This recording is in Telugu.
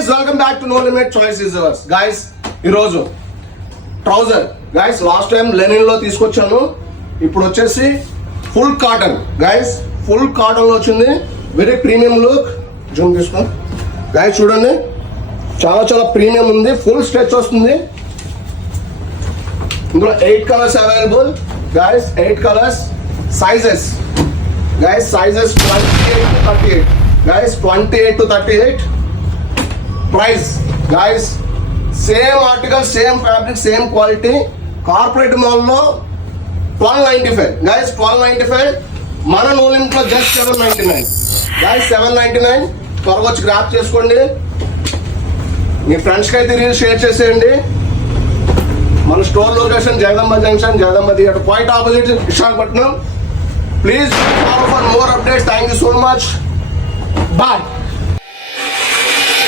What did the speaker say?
guys, welcome back to No Limit Choice is Yours. Guys, ఈరోజు trouser guys last time linen లో తీసుకొచ్చాను. ఇప్పుడు వచ్చేసి full cotton guys, full cotton లో వచ్చింది. Very premium look. జూమ్ తీసుకో గైస్, చూడండి చాలా చాలా ప్రీమియం ఉంది. ఫుల్ స్ట్రెచ్ వస్తుంది. ఇందులో 8 colours available guys, 8 colours. Sizes guys, sizes 28 to 38 guys, 28 to 38. Price guys, same article, same fabric, same quality. Corporate mall లో 1295 గైస్, 1295. మన నో లిమిట్ లో జస్ట్ 799 గైస్, 799. త్వరగా వచ్చి గ్రాప్ చేసుకోండి. మీ ఫ్రెండ్స్కి అయితే రీల్ షేర్ చేసేయండి. మన store location Jagadamba junction, Jagadamba theatre quite opposite, Visakhapatnam. Please follow for more updates. Thank you so much. Bye.